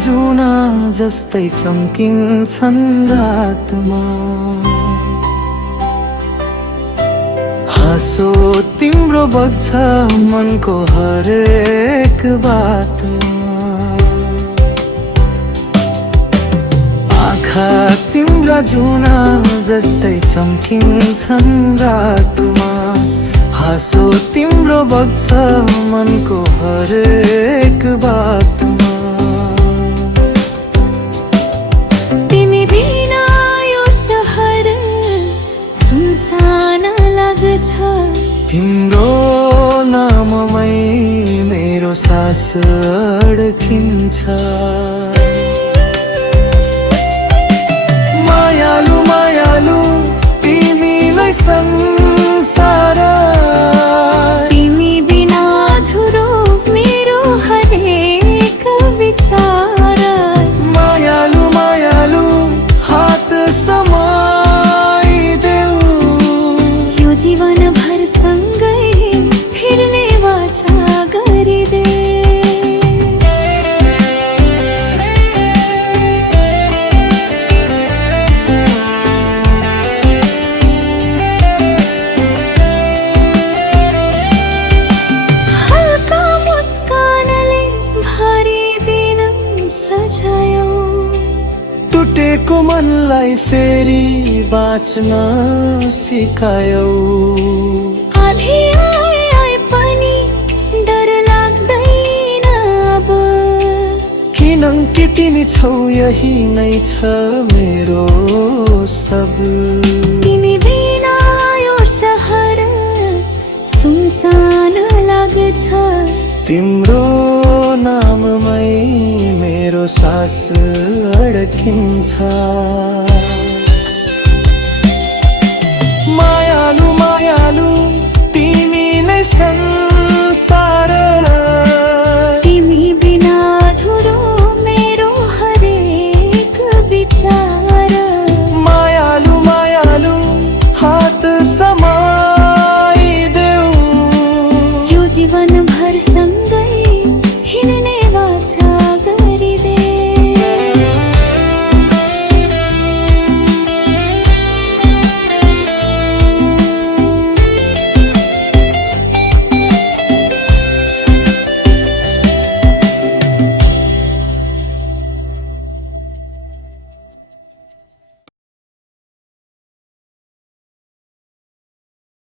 जुना जस्तै चम्किन्छन् रातमा। हाँसो तिम्रो बग्छ मनको हरेक बातमा। आँखा तिम्रा जुना जस्तै चम्किन्छन् रातमा। हाँसो तिम्रो बग्छ मनको हरेक बातमा। तिमी बिना यो सहर सुनसान लाग्छ। तिम्रो नाममै मेरो सास अड्किन्छ। मायालु मायालु तिमीलाई संसार। तिमी बिना अधुरो मेरो हरेक विचार। मायालु मायालु हात समाइदेऊ। यो जीवन भर सँगै फिर्ने वाचा गरिदे। हल्का मुस्कानले भारी दिन सजायौ। टुटेको मनलाई फेरि बाँच्न सिकायौ। आधी आए पनि डर लाग्दैन अब। किनकि तिमी छौ यही नै छ मेरो सब। तिमी बिना यो सहर सुनसान लाग्छ। तिम्रो नाममै मेरो सास अड्किन्छ।